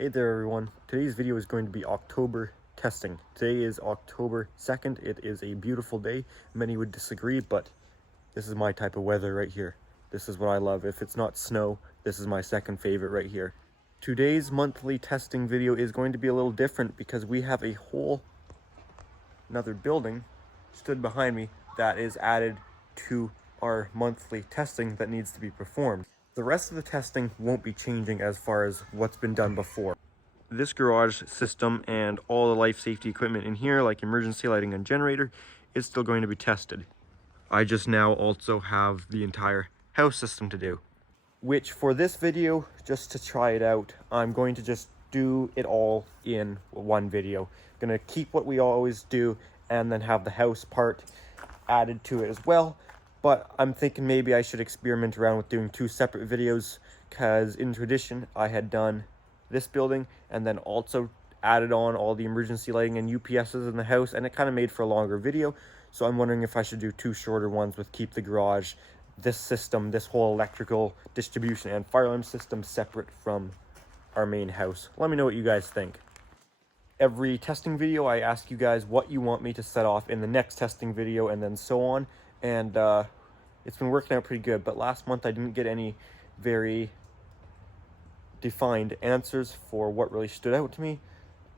Hey there everyone, today's video is going to be October testing. Today is October 2nd, it is a beautiful day. Many would disagree, but this is my type of weather right here. This is what I love. If it's not snow, this is my second favorite right here. Today's monthly testing video is going to be a little different because we have a whole another building stood behind me that is added to our monthly testing that needs to be performed. The rest of the testing won't be changing as far as what's been done before. This garage system and all the life safety equipment in here, like emergency lighting and generator, is still going to be tested. I just now also have the entire house system to do, which for this video, just to try it out, I'm going to just do it all in one video. Gonna keep what we always do and then have the house part added to it as well. But I'm thinking maybe I should experiment around with doing two separate videos, because in tradition I had done this building and then also added on all the emergency lighting and UPSs in the house, and it kind of made for a longer video. So I'm wondering if I should do two shorter ones with keep the garage, this system, this whole electrical distribution and fire alarm system separate from our main house. Let me know what you guys think. Every testing video I ask you guys what you want me to set off in the next testing video, and then so on. And it's been working out pretty good, but last month I didn't get any very defined answers for what really stood out to me.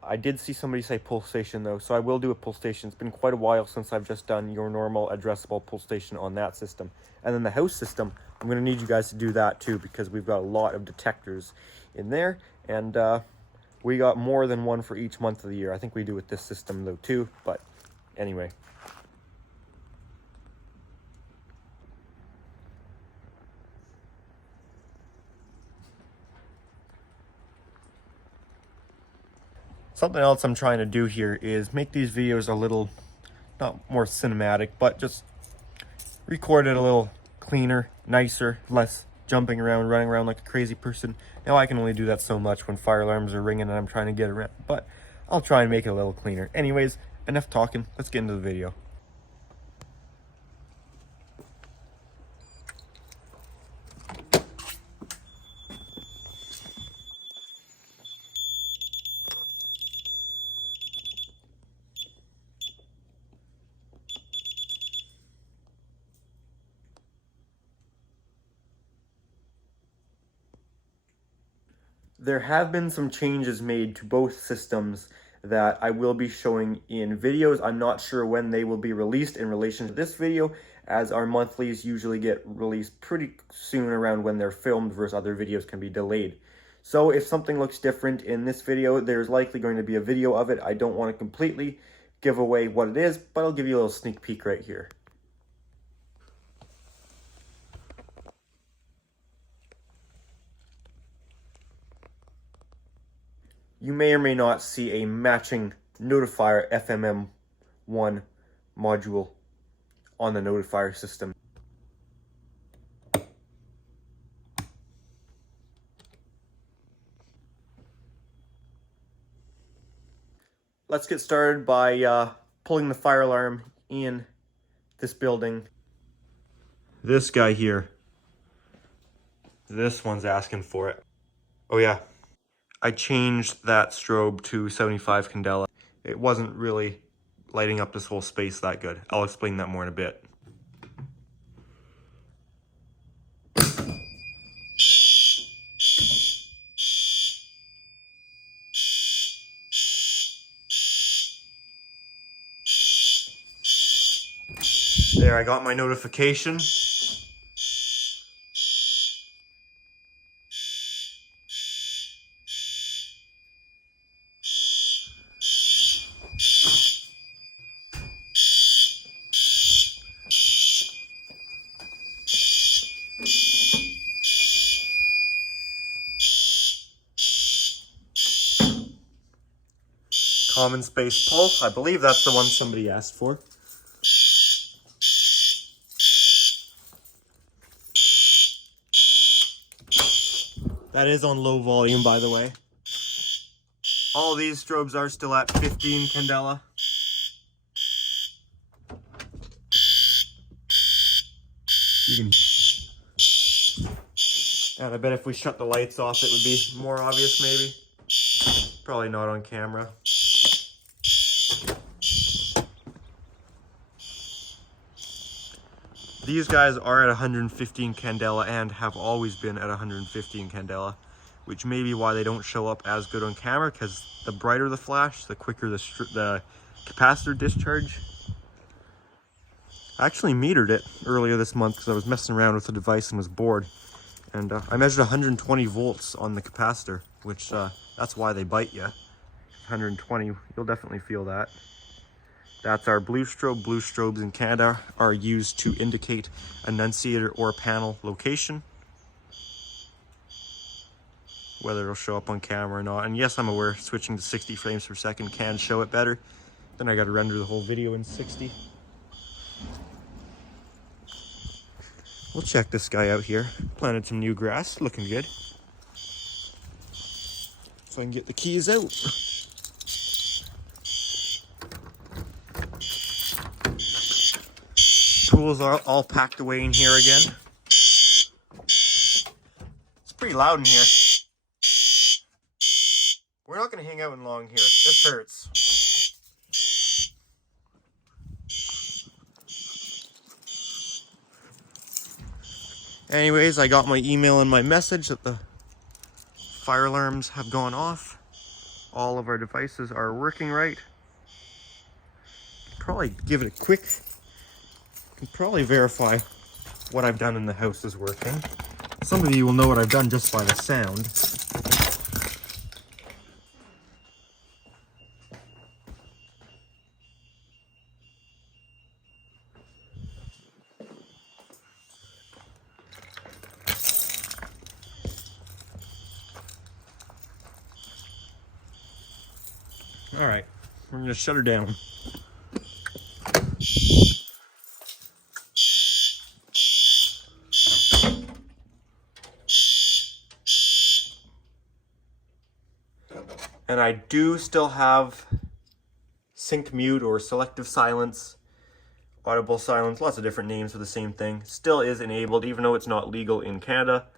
I did see somebody say pull station though, so I will do a pull station. It's been quite a while since I've just done your normal addressable pull station on that system. And then the house system, I'm going to need you guys to do that too, because we've got a lot of detectors in there, and we got more than one for each month of the year. I think we do with this system though too, but anyway. Something else I'm trying to do here is make these videos a little, not more cinematic, but just record it a little cleaner, nicer, less jumping around, running around like a crazy person. Now I can only do that so much when fire alarms are ringing and I'm trying to get around, but I'll try and make it a little cleaner. Anyways, enough talking, let's get into the video. There have been some changes made to both systems that I will be showing in videos. I'm not sure when they will be released in relation to this video, as our monthlies usually get released pretty soon around when they're filmed versus other videos can be delayed. So if something looks different in this video, there's likely going to be a video of it. I don't want to completely give away what it is, but I'll give you a little sneak peek right here. You may or may not see a matching notifier FMM1 module on the notifier system. Let's get started by pulling the fire alarm in this building. This guy here, this one's asking for it. Oh yeah. I changed that strobe to 75 candela. It wasn't really lighting up this whole space that good. I'll explain that more in a bit. There, I got my notification. Common space pull. I believe that's the one somebody asked for. That is on low volume, by the way. All these strobes are still at 15 candela. You can... And I bet if we shut the lights off, it would be more obvious, maybe. Probably not on camera. These guys are at 115 candela and have always been at 115 candela, which may be why they don't show up as good on camera, because the brighter the flash, the quicker the capacitor discharge. I actually metered it earlier this month because I was messing around with the device and was bored. And I measured 120 volts on the capacitor, which that's why they bite you. 120, you'll definitely feel that. That's our blue strobe. Blue strobes in Canada are used to indicate annunciator or panel location, whether it'll show up on camera or not. And yes, I'm aware switching to 60 frames per second can show it better. Then I got to render the whole video in 60. We'll check this guy out here. Planted some new grass, looking good. If I can get the keys out. Tools are all packed away in here again. It's pretty loud in here. We're not gonna hang out in long here. This hurts. Anyways, I got my email and my message that the fire alarms have gone off. All of our devices are working right. Probably give it a quick, can probably verify what I've done in the house is working. Some of you will know what I've done just by the sound. All right, we're gonna shut her down. And I do still have sync mute or selective silence, audible silence, lots of different names for the same thing. Still is enabled, even though it's not legal in Canada.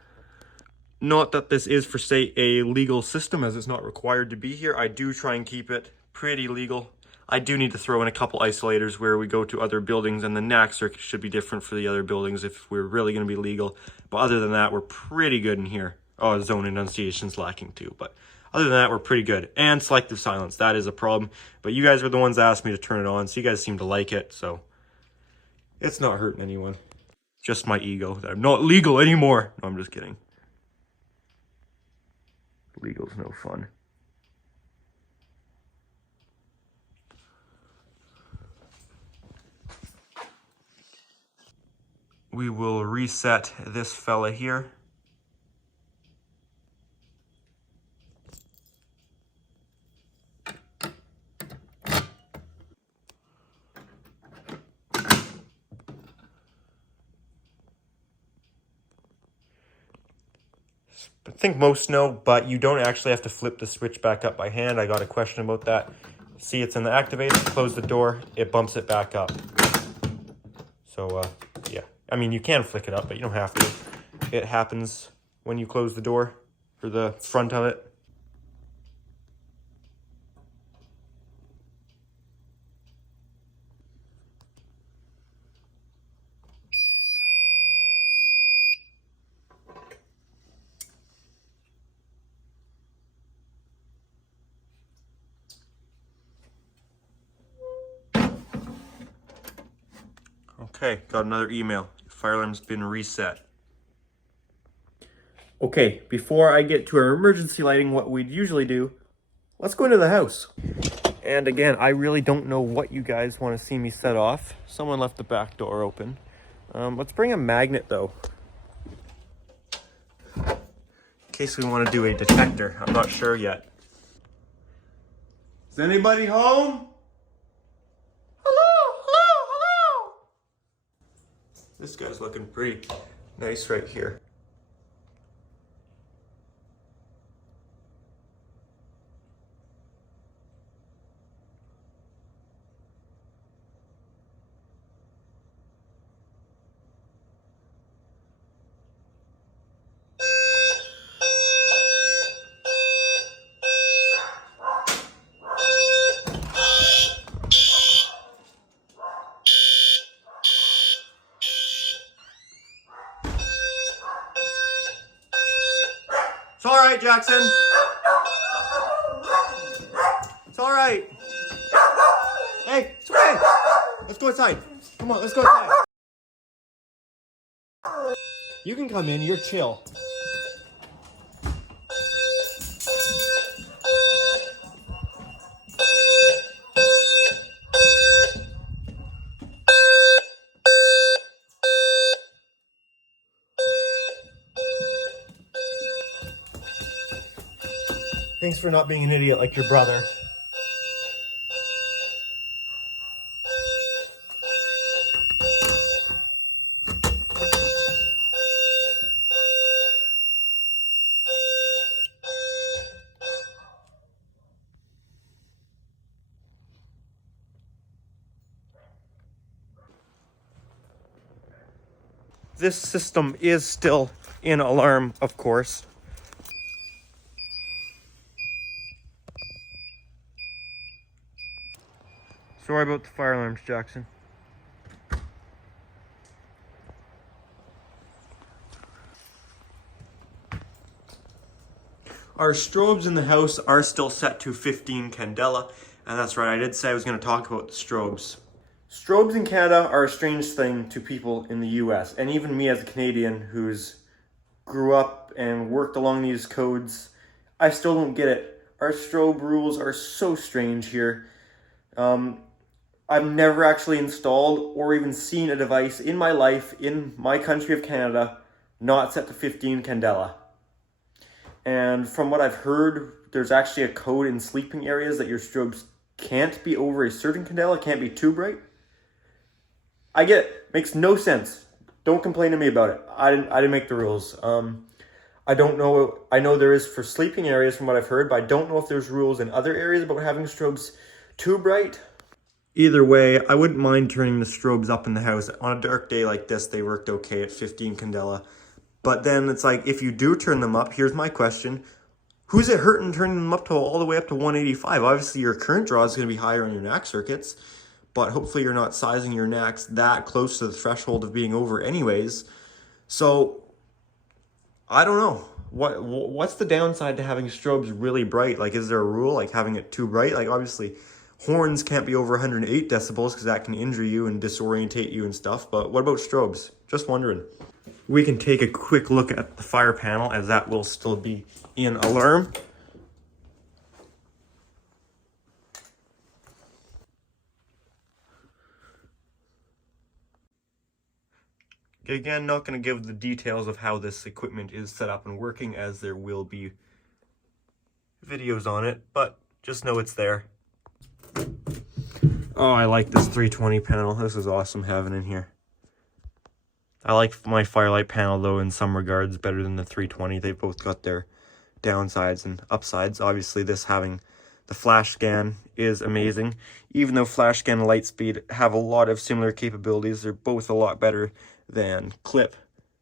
Not that this is for, say, a legal system, as it's not required to be here. I do try and keep it pretty legal. I do need to throw in a couple isolators where we go to other buildings, and the NAC circuit should be different for the other buildings if we're really going to be legal. But other than that, we're pretty good in here. Oh, zone enunciation's lacking too, but other than that, we're pretty good. And selective silence, that is a problem. But you guys were the ones that asked me to turn it on, so you guys seem to like it, so it's not hurting anyone. Just my ego that I'm not legal anymore. No, I'm just kidding. Legal's no fun. We will reset this fella here. I think most know, but you don't actually have to flip the switch back up by hand. I got a question about that. See, it's in the activator, close the door, it bumps it back up. So, yeah. I mean, you can flick it up, but you don't have to. It happens when you close the door, or the front of it. Okay, got another email. Fire alarm's been reset. Okay, before I get to our emergency lighting, what we'd usually do, let's go into the house. And again, I really don't know what you guys want to see me set off. Someone left the back door open. Let's bring a magnet though, in case we want to do a detector. I'm not sure yet. Is anybody home? Hello. This guy's looking pretty nice right here. It's all right, Jackson. It's all right. Hey, it's okay. Let's go outside. Come on, let's go outside. You can come in, you're chill. Thanks for not being an idiot like your brother. This system is still in alarm, of course. Sorry about the fire alarms, Jackson. Our strobes in the house are still set to 15 candela, and that's right, I did say I was going to talk about the strobes. Strobes in Canada are a strange thing to people in the US, and even me as a Canadian who's grew up and worked along these codes, I still don't get it. Our strobe rules are so strange here. I've never actually installed or even seen a device in my life in my country of Canada not set to 15 candela. And from what I've heard, there's actually a code in sleeping areas that your strobes can't be over a certain candela, can't be too bright. I get it. Makes no sense. Don't complain to me about it. I didn't make the rules. I don't know. I know there is for sleeping areas from what I've heard, but I don't know if there's rules in other areas about having strobes too bright. Either way, I wouldn't mind turning the strobes up in the house. On a dark day like this, they worked okay at 15 candela. But then it's like, if you do turn them up, here's my question. Who's it hurting turning them up to all the way up to 185? Obviously, your current draw is going to be higher on your NAC circuits, but hopefully you're not sizing your NACs that close to the threshold of being over anyways. So, I don't know. What's the downside to having strobes really bright? Like, is there a rule, like having it too bright? Like, obviously, horns can't be over 108 decibels because that can injure you and disorientate you and stuff. But what about strobes? Just wondering. We can take a quick look at the fire panel as that will still be in alarm. Again, not going to give the details of how this equipment is set up and working, as there will be videos on it, but just know it's there. Oh, I like this 320 panel. This is awesome having in here. I like my Firelight panel, though, in some regards better than the 320. They've both got their downsides and upsides. Obviously, this having the flash scan is amazing. Even though flash scan and Lightspeed have a lot of similar capabilities, they're both a lot better than Clip.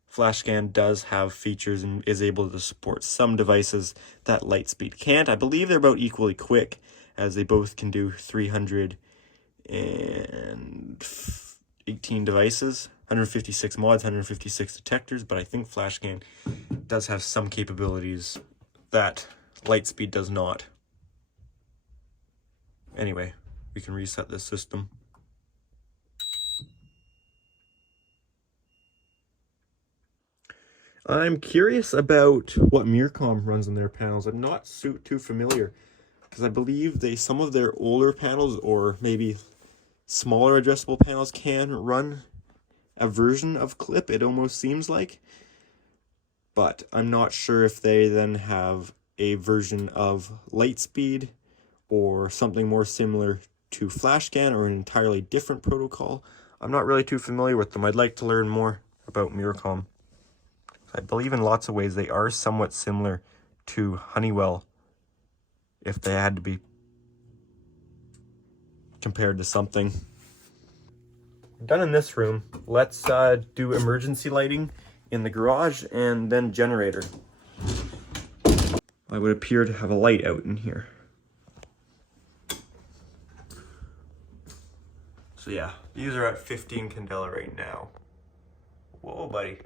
Flash scan does have features and is able to support some devices that Lightspeed can't. I believe they're about equally quick, as they both can do 318 devices. 156 mods, 156 detectors, but I think flash scan does have some capabilities that Lightspeed does not. Anyway, we can reset this system. I'm curious about what Myrcom runs on their panels. I'm not too familiar, because I believe some of their older panels, or maybe smaller adjustable panels, can run a version of Clip, it almost seems like. But I'm not sure if they then have a version of Lightspeed or something more similar to FlashScan or an entirely different protocol. I'm not really too familiar with them. I'd like to learn more about Myrcom. I believe in lots of ways they are somewhat similar to Honeywell, if they had to be compared to something. Done in this room. Let's do emergency lighting in the garage and then generator. I would appear to have a light out in here. So yeah, these are at 15 candela right now. Whoa, buddy.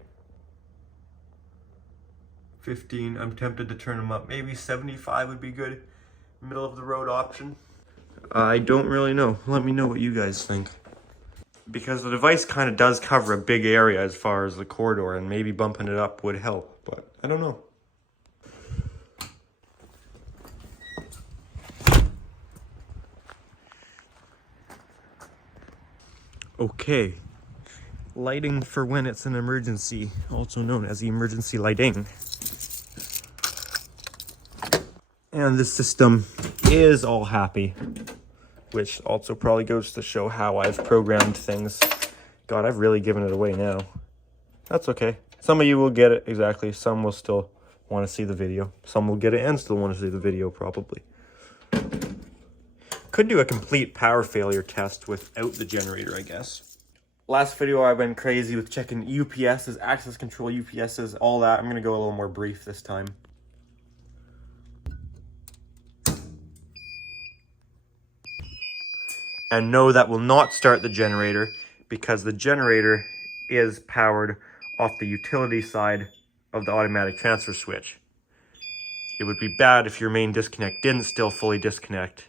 15. I'm tempted to turn them up. Maybe 75 would be good. Middle of the road option. I don't really know. Let me know what you guys think. Because the device kind of does cover a big area as far as the corridor, and maybe bumping it up would help, but I don't know. Okay. Lighting for when it's an emergency, also known as emergency lighting. And the system is all happy, which also probably goes to show how I've programmed things. God, I've really given it away now. That's okay. Some of you will get it, exactly. Some will still want to see the video. Some will get it and still want to see the video, probably. Could do a complete power failure test without the generator, I guess. Last video I went crazy with checking UPSs, access control UPSs, all that. I'm going to go a little more brief this time. And no, that will not start the generator because the generator is powered off the utility side of the automatic transfer switch. It would be bad if your main disconnect didn't still fully disconnect.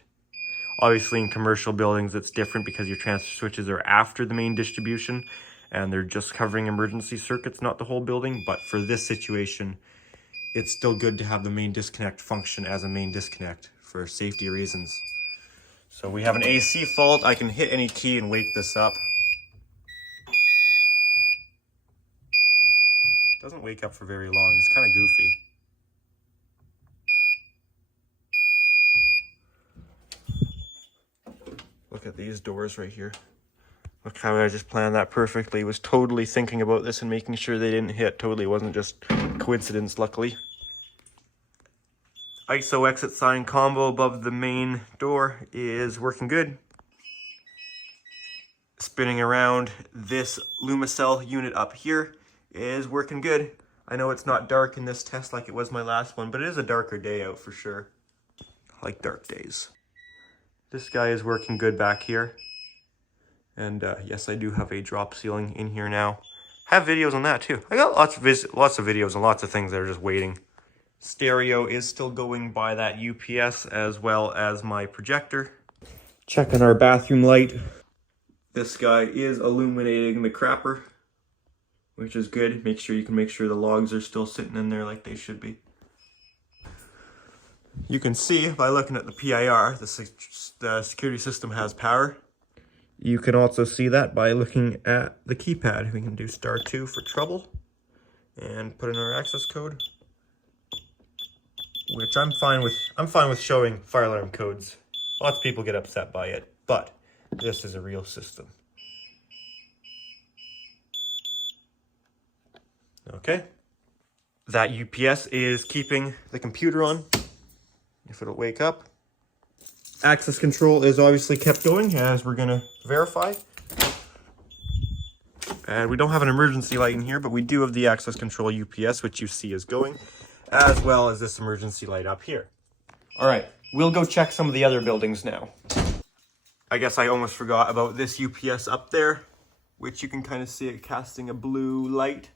Obviously in commercial buildings it's different because your transfer switches are after the main distribution and they're just covering emergency circuits, not the whole building. But for this situation, it's still good to have the main disconnect function as a main disconnect for safety reasons. So we have an AC fault. I can hit any key and wake this up. Doesn't wake up for very long. It's kind of goofy. Look at these doors right here. Look how I just planned that perfectly. Was totally thinking about this and making sure they didn't hit. Totally wasn't just coincidence, luckily. ISO exit sign combo above the main door is working good. Spinning around this Lumicell unit up here is working good. I know it's not dark in this test like it was my last one, but it is a darker day out for sure. I like dark days. This guy is working good back here. And yes, I do have a drop ceiling in here now. I have videos on that too. I got lots of videos and lots of things that are just waiting. Stereo is still going by that UPS as well as my projector. Checking our bathroom light. This guy is illuminating the crapper, which is good. Make sure the logs are still sitting in there like they should be. You can see by looking at the PIR, the security system has power. You can also see that by looking at the keypad. We can do *2 for trouble and put in our access code, which I'm fine with showing fire alarm codes. Lots of people get upset by it, but this is a real system. Okay. That UPS is keeping the computer on, if it'll wake up. Access control is obviously kept going as we're gonna verify. And we don't have an emergency light in here, but we do have the access control UPS, which you see is going, as well as this emergency light up here. All right, we'll go check some of the other buildings now. I guess I almost forgot about this UPS up there, which you can kind of see it casting a blue light.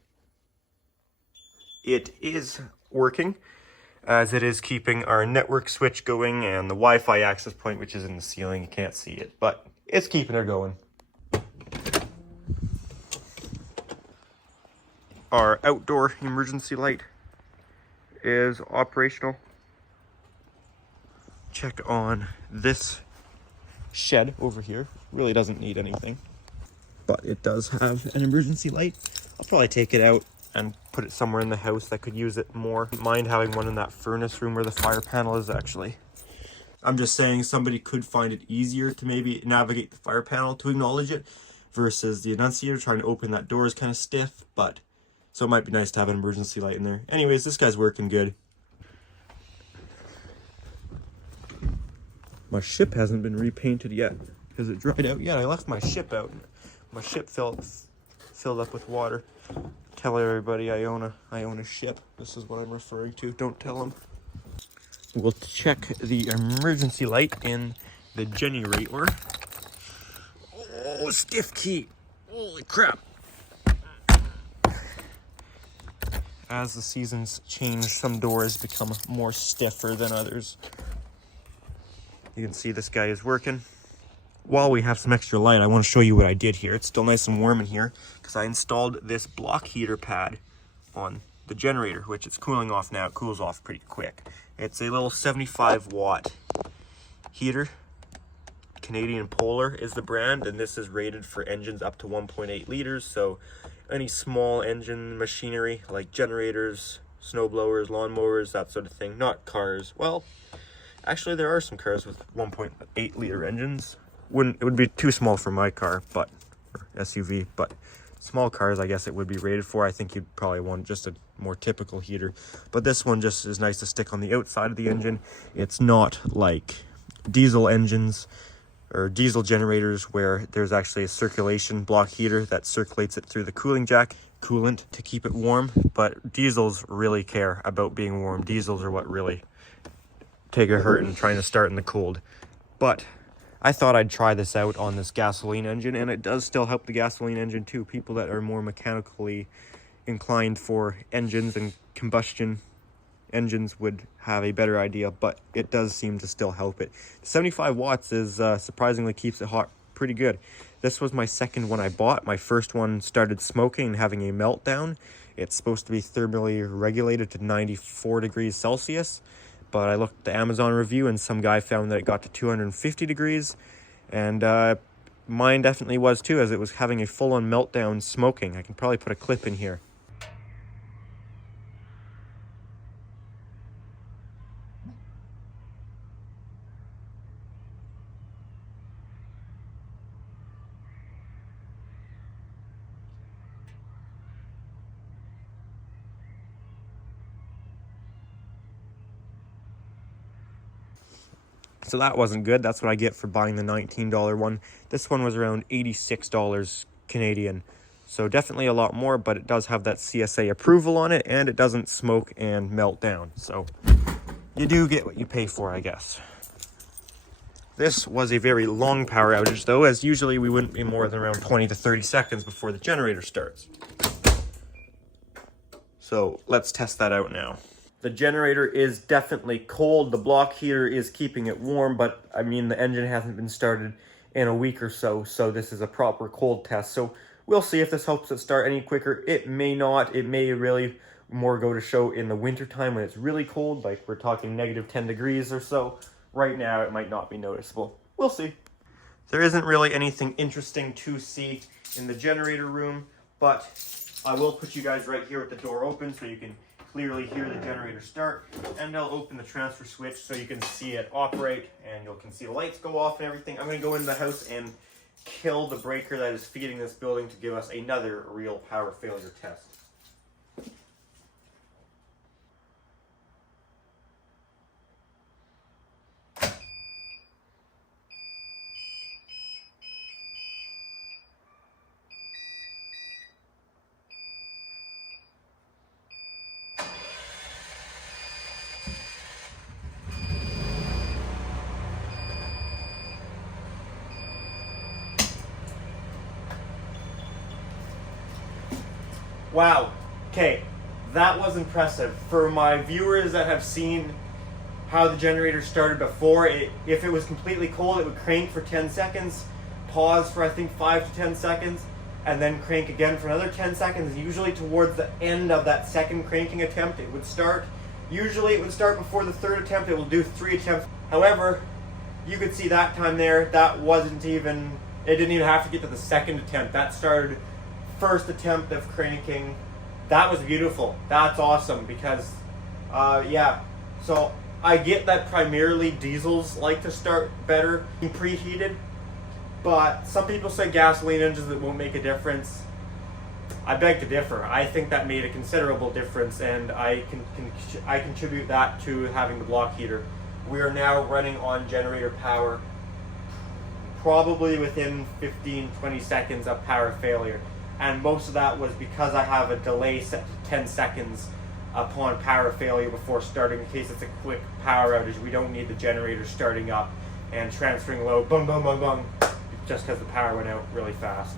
It is working, as it is keeping our network switch going and the Wi-Fi access point, which is in the ceiling. You can't see it, but it's keeping her going. Our outdoor emergency light is operational. Check on this shed over here. Really doesn't need anything, but it does have an emergency light. I'll probably take it out and put it somewhere in the house that could use it more. Mind having one in that furnace room where the fire panel is actually. I'm just saying somebody could find it easier to maybe navigate the fire panel to acknowledge it versus the annunciator. Trying to open that door is kind of stiff, but so it might be nice to have an emergency light in there. Anyways, this guy's working good. My ship hasn't been repainted yet because it dried out yet. I left my ship out. My ship filled up with water. Tell everybody I own a ship. This is what I'm referring to. Don't tell them. We'll check the emergency light in the generator. Oh, stiff key. Holy crap. as the seasons change, some doors become more stiffer than others. You can see this guy is working. While we have some extra light, I want to show you what I did here. It's still nice and warm in here because I installed this block heater pad on the generator, which it's cooling off now. It cools off pretty quick. It's a little 75 watt heater. Canadian Polar is the brand, and this is rated for engines up to 1.8 liters. So any small engine machinery like generators, snow blowers, lawnmowers, that sort of thing. Not cars. Well, actually there are some cars with 1.8 liter engines. It would be too small for my car, or SUV, but small cars I guess it would be rated for. I think you'd probably want just a more typical heater, but this one just is nice to stick on the outside of the engine. It's not like diesel engines or diesel generators where there's actually a circulation block heater that circulates it through the coolant to keep it warm. But diesels really care about being warm. Diesels are what really take a hurt in trying to start in the cold. But I thought I'd try this out on this gasoline engine, and it does still help the gasoline engine too. People that are more mechanically inclined for engines and combustion engines would have a better idea, but it does seem to still help it. 75 watts is surprisingly keeps it hot pretty good. This was my second one I bought. My first one started smoking and having a meltdown. It's supposed to be thermally regulated to 94 degrees Celsius, but I looked at the Amazon review and some guy found that it got to 250 degrees, and mine definitely was too, as it was having a full-on meltdown smoking. I can probably put a clip in here. So that wasn't good. That's what I get for buying the $19 one. This one was around $86 Canadian. So definitely a lot more, but it does have that CSA approval on it, and it doesn't smoke and melt down. So you do get what you pay for, I guess. This was a very long power outage though, as usually we wouldn't be more than around 20 to 30 seconds before the generator starts. So let's test that out now. The generator is definitely cold. The block heater is keeping it warm, but I mean, the engine hasn't been started in a week or so, so this is a proper cold test. So we'll see if this helps it start any quicker. It may not. It may really more go to show in the winter time when it's really cold, like we're talking negative 10 degrees or so. Right now, it might not be noticeable. We'll see. There isn't really anything interesting to see in the generator room, but I will put you guys right here with the door open so you can clearly hear the generator start, and I'll open the transfer switch so you can see it operate, and you can see the lights go off and everything. I'm going to go into the house and kill the breaker that is feeding this building to give us another real power failure test. Wow, okay, that was impressive. For my viewers that have seen how the generator started before, if it was completely cold, it would crank for 10 seconds, pause for I think 5 to 10 seconds, and then crank again for another 10 seconds. Usually towards the end of that second cranking attempt, it would start. Usually it would start before the third attempt. It will do 3 attempts. However, you could see that time there, it didn't even have to get to the second attempt. That started first attempt of cranking. That was beautiful. That's awesome because yeah, so I get that primarily diesels like to start better preheated, but some people say gasoline engines that won't make a difference. I beg to differ. I think that made a considerable difference, and I contribute that to having the block heater. We are now running on generator power, probably within 15-20 seconds of power failure. And most of that was because I have a delay set to 10 seconds upon power failure before starting, in case it's a quick power outage. We don't need the generator starting up and transferring load, boom, boom, boom, boom, just because the power went out really fast.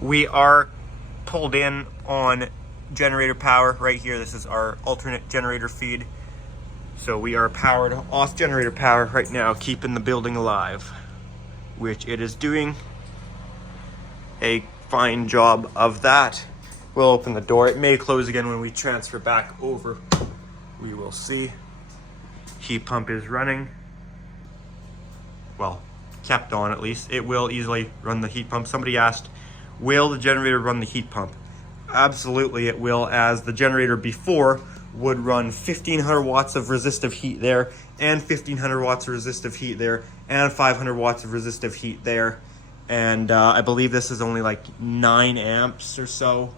We are pulled in on generator power right here. This is our alternate generator feed. So we are powered off generator power right now, keeping the building alive, which it is doing a fine job of that. We'll open the door. It may close again when we transfer back over. We will see. Heat pump is running. Well, kept on at least. It will easily run the heat pump. Somebody asked, will the generator run the heat pump? Absolutely it will, as the generator before would run 1500 watts of resistive heat there, and 1500 watts of resistive heat there, and 500 watts of resistive heat there. And I believe this is only like 9 amps or so.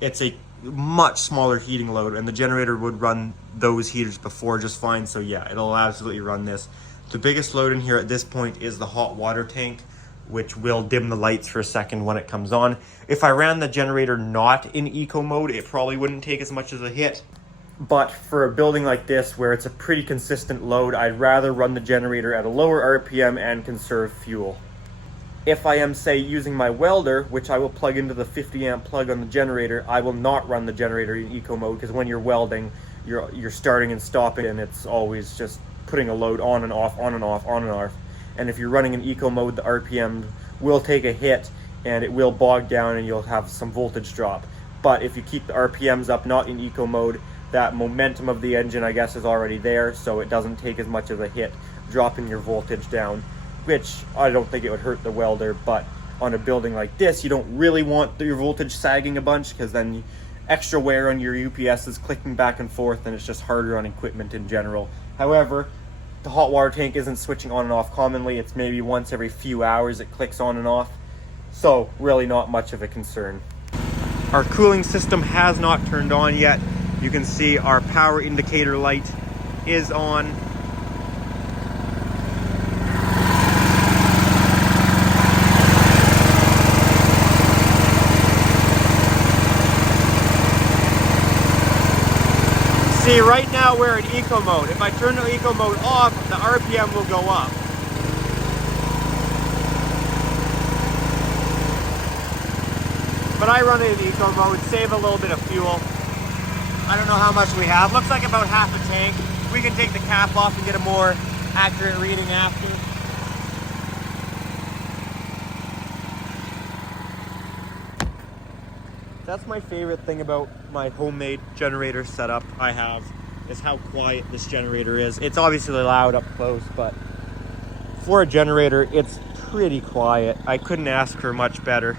It's a much smaller heating load, and the generator would run those heaters before just fine. So yeah, it'll absolutely run this. The biggest load in here at this point is the hot water tank, which will dim the lights for a second when it comes on. If I ran the generator not in eco mode, it probably wouldn't take as much as a hit. But for a building like this, where it's a pretty consistent load, I'd rather run the generator at a lower RPM and conserve fuel. If I am, say, using my welder, which I will plug into the 50 amp plug on the generator, I will not run the generator in eco mode, because when you're welding, you're starting and stopping, and it's always just putting a load on and off, on and off, on and off. And if you're running in eco mode, the RPM will take a hit, and it will bog down, and you'll have some voltage drop. But if you keep the RPMs up, not in eco mode, that momentum of the engine, I guess, is already there, so it doesn't take as much of a hit, dropping your voltage down, which I don't think it would hurt the welder. But on a building like this, you don't really want your voltage sagging a bunch, because then extra wear on your UPS is clicking back and forth, and it's just harder on equipment in general. However, the hot water tank isn't switching on and off commonly. It's maybe once every few hours it clicks on and off, so really not much of a concern. Our cooling system has not turned on yet. You can see our power indicator light is on. See, right now we're in eco mode. If I turn the eco mode off, the RPM will go up. But I run it in eco mode, save a little bit of fuel. I don't know how much we have. Looks like about half a tank. We can take the cap off and get a more accurate reading after. That's my favorite thing about my homemade generator setup I have, is how quiet this generator is. It's obviously loud up close, but for a generator, it's pretty quiet. I couldn't ask for much better.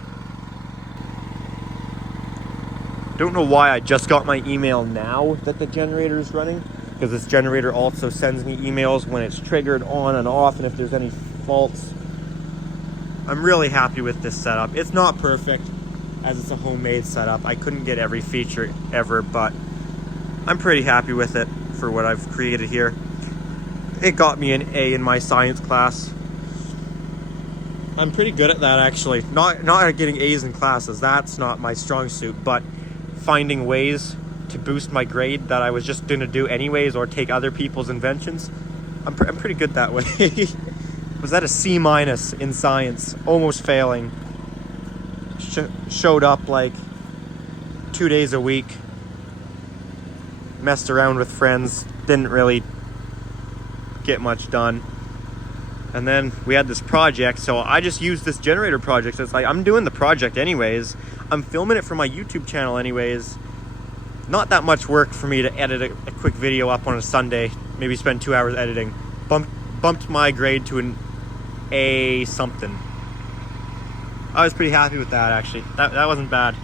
Don't know why I just got my email now that the generator is running, because this generator also sends me emails when it's triggered on and off, and if there's any faults. I'm really happy with this setup. It's not perfect, as it's a homemade setup. I couldn't get every feature ever, but I'm pretty happy with it for what I've created here. It got me an A in my science class. I'm pretty good at that, actually. Not at getting A's in classes, that's not my strong suit, but finding ways to boost my grade that I was just gonna do anyways, or take other people's inventions. I'm pretty good that way. Was that a C- in science, almost failing. Showed up like 2 days a week, messed around with friends, didn't really get much done. And then we had this project, so I just used this generator project. So it's like, I'm doing the project anyways, I'm filming it for my YouTube channel anyways. Not that much work for me to edit a quick video up on a Sunday, maybe spend 2 hours editing. Bumped my grade to an A something. I was pretty happy with that, actually. That wasn't bad.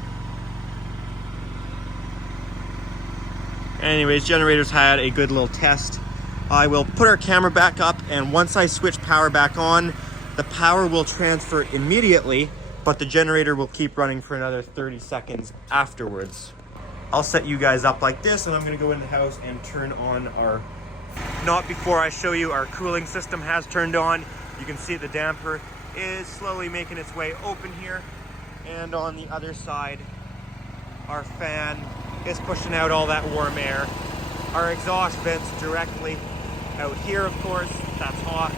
Anyways, generators had a good little test. I will put our camera back up, and once I switch power back on, the power will transfer immediately, but the generator will keep running for another 30 seconds afterwards. I'll set you guys up like this, and I'm gonna go in the house and turn on our... Not before I show you our cooling system has turned on. You can see the damper is slowly making its way open here, and on the other side our fan is pushing out all that warm air. Our exhaust vents directly out here, of course. That's hot.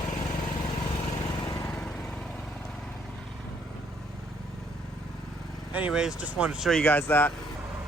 Anyways, just wanted to show you guys that.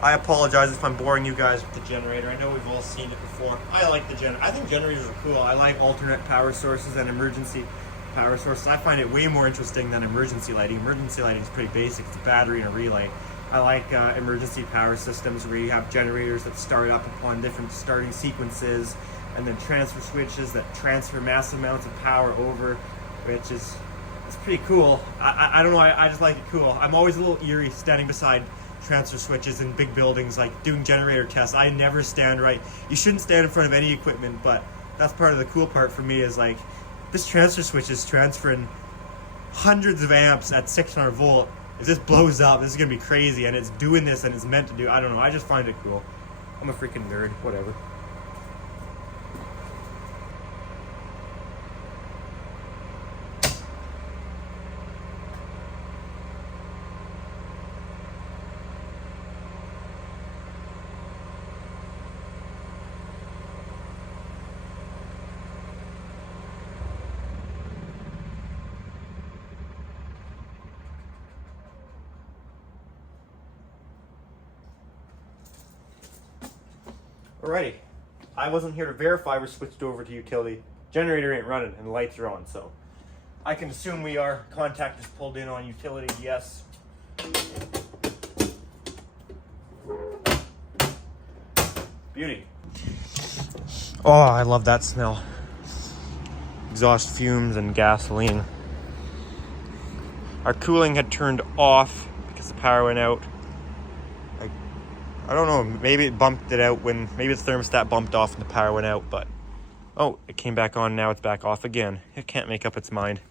I apologize if I'm boring you guys with the generator. I know we've all seen it before. I like the generator. I think generators are cool. I like alternate power sources and emergency power sources. I find it way more interesting than emergency lighting. Emergency lighting is pretty basic. It's a battery and a relay. I like emergency power systems where you have generators that start up upon different starting sequences, and then transfer switches that transfer massive amounts of power over, which is it's pretty cool. I don't know, I just like it cool. I'm always a little eerie standing beside transfer switches in big buildings, like doing generator tests. I never stand right. You shouldn't stand in front of any equipment, but that's part of the cool part for me is like, this transfer switch is transferring hundreds of amps at 600 volt. If this blows up, this is gonna be crazy, and it's doing this and it's meant to do, I don't know, I just find it cool. I'm a freaking nerd, whatever. Alrighty, I wasn't here to verify we're switched over to utility. Generator ain't running and the lights are on, so I can assume we are. Contact is pulled in on utility, yes. Beauty. Oh, I love that smell. Exhaust fumes and gasoline. Our cooling had turned off because the power went out. I don't know, maybe it bumped it out when, maybe the thermostat bumped off and the power went out, but, oh, it came back on, now it's back off again. It can't make up its mind.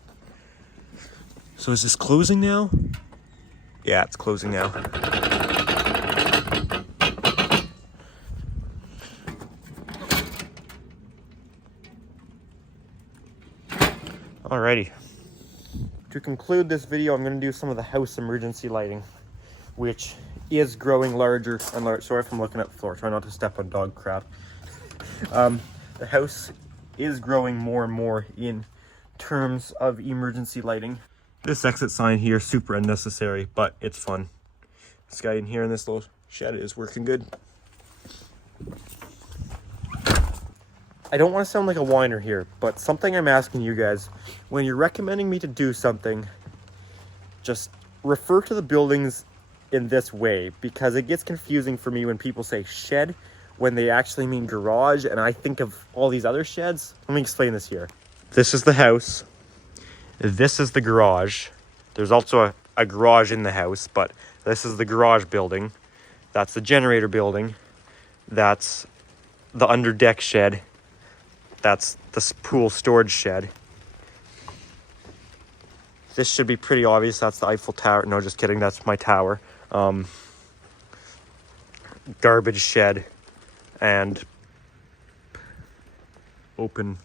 So is this closing now? Yeah, it's closing now. Alrighty. To conclude this video, I'm going to do some of the house emergency lighting, which is growing larger and larger. Sorry if I'm looking at the floor. Try not to step on dog crap. The house is growing more and more in terms of emergency lighting. This exit sign here, super unnecessary, but it's fun. This guy in here in this little shed is working good. I don't want to sound like a whiner here, but something I'm asking you guys, when you're recommending me to do something, just refer to the buildings in this way, because it gets confusing for me when people say shed when they actually mean garage, and I think of all these other sheds. Let me explain this here. This is the house. This is the garage. There's also a garage in the house, but this is the garage building. That's the generator building. That's the underdeck shed. That's the pool storage shed. This should be pretty obvious. That's the Eiffel Tower. No, just kidding. That's my tower. Garbage shed and open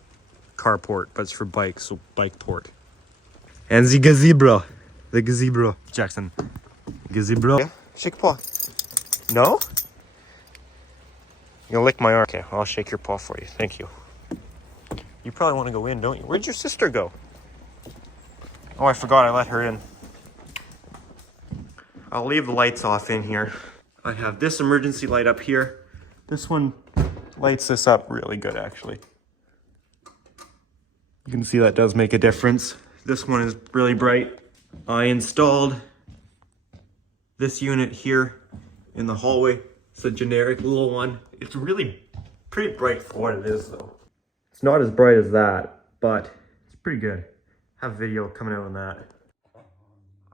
carport, but it's for bikes, so bike port. And the gazebo. The gazebo. Jackson. Gazebo. Yeah. Shake paw. No? You'll lick my arm. Okay, I'll shake your paw for you. Thank you. You probably want to go in, don't you? Where'd your sister go? Oh, I forgot I let her in. I'll leave the lights off in here. I have this emergency light up here. This one lights this up really good, actually. You can see that does make a difference. This one is really bright. I installed this unit here in the hallway. It's a generic little one. It's really pretty bright for what it is, though. It's not as bright as that, but it's pretty good. Have video coming out on that.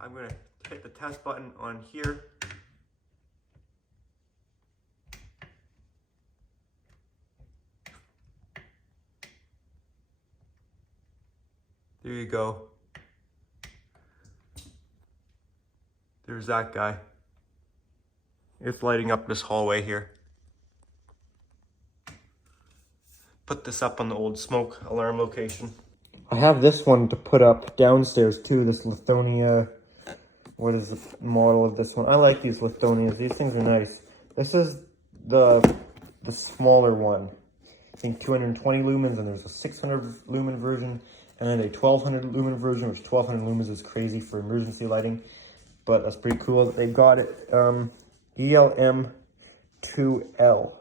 I'm gonna hit the test button on here. There you go. There's that guy. It's lighting up this hallway here. Put this up on the old smoke alarm location. I have this one to put up downstairs too, this Lithonia. What is the model of this one? I like these Lithonias. These things are nice. This is the smaller one. I think 220 lumens, and there's a 600 lumen version, and then a 1200 lumen version, which 1200 lumens is crazy for emergency lighting, but that's pretty cool that they got it. ELM2L.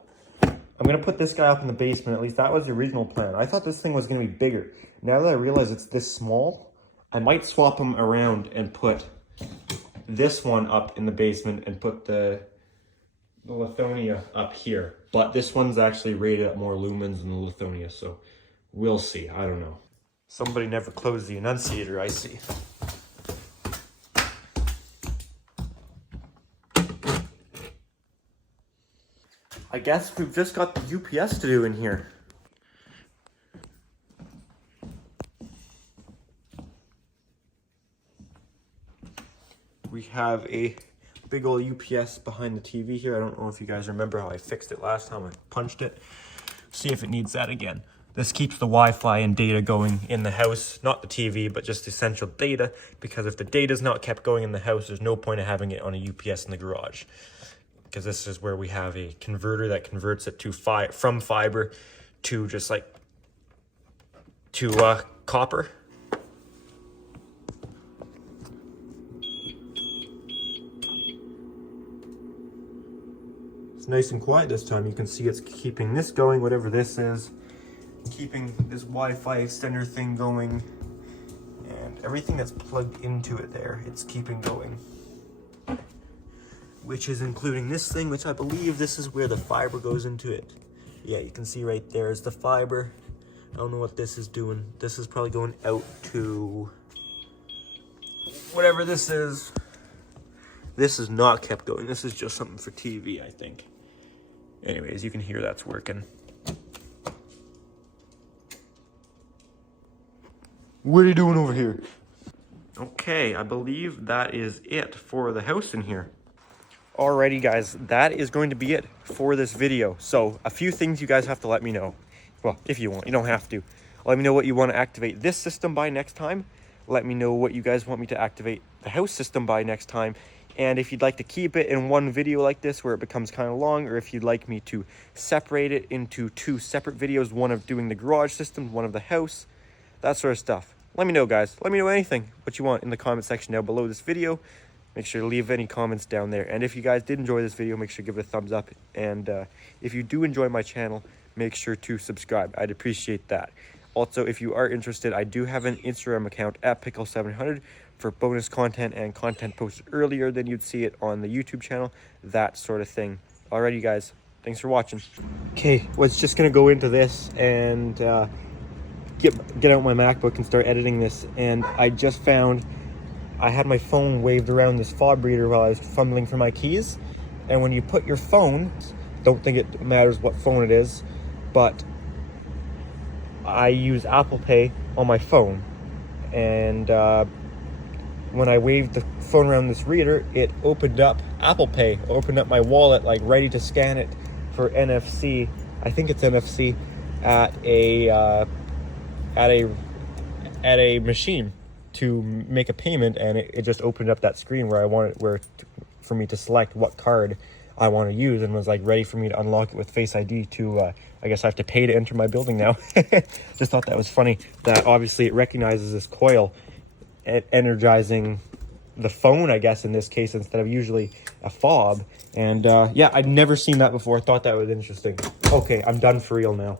I'm gonna put this guy up in the basement. At least that was the original plan. I thought this thing was gonna be bigger. Now that I realize it's this small, I might swap them around and put this one up in the basement and put the Lithonia up here. But this one's actually rated at more lumens than the Lithonia, so we'll see. I don't know. Somebody never closed the annunciator, I see. I guess we've just got the UPS to do in here. We have a big old UPS behind the TV here. I don't know if you guys remember how I fixed it last time I punched it. See if it needs that again. This keeps the Wi-Fi and data going in the house, not the TV, but just essential data, because if the data's not kept going in the house, there's no point of having it on a UPS in the garage. Because this is where we have a converter that converts it to from fiber to just like to copper. It's nice and quiet this time. You can see it's keeping this going, whatever this is, keeping this Wi-Fi extender thing going, and everything that's plugged into it there, it's keeping going. Which is including this thing, which I believe this is where the fiber goes into it. Yeah, you can see right there is the fiber. I don't know what this is doing. This is probably going out to whatever this is. This is not kept going. This is just something for TV, I think. Anyways, you can hear that's working. What are you doing over here? Okay, I believe that is it for the house in here. Alrighty guys, that is going to be it for this video. So a few things you guys have to let me know. Well, if you want, you don't have to. Let me know what you want to activate this system by next time. Let me know what you guys want me to activate the house system by next time. And if you'd like to keep it in one video like this where it becomes kind of long, or if you'd like me to separate it into two separate videos, one of doing the garage system, one of the house, that sort of stuff. Let me know guys. Let me know anything, what you want in the comment section down below this video. Make sure to leave any comments down there. And if you guys did enjoy this video, make sure to give it a thumbs up. And if you do enjoy my channel, make sure to subscribe. I'd appreciate that. Also, if you are interested, I do have an Instagram account at Pickle700 for bonus content and content posted earlier than you'd see it on the YouTube channel, that sort of thing. Alrighty guys, thanks for watching. Okay, was just gonna go into this and get out my MacBook and start editing this. And I just found I had my phone waved around this fob reader while I was fumbling for my keys. And when you put your phone, don't think it matters what phone it is, but I use Apple Pay on my phone. And when I waved the phone around this reader, it opened up Apple Pay, opened up my wallet, like ready to scan it for NFC. I think it's NFC at a machine to make a payment, and it just opened up that screen where I wanted for me to select what card I want to use, and was like ready for me to unlock it with Face ID to I guess I have to pay to enter my building now. Just thought that was funny that obviously it recognizes this coil energizing the phone, I guess in this case, instead of usually a fob. And yeah, I'd never seen that before. Thought that was interesting. Okay, I'm done for real now.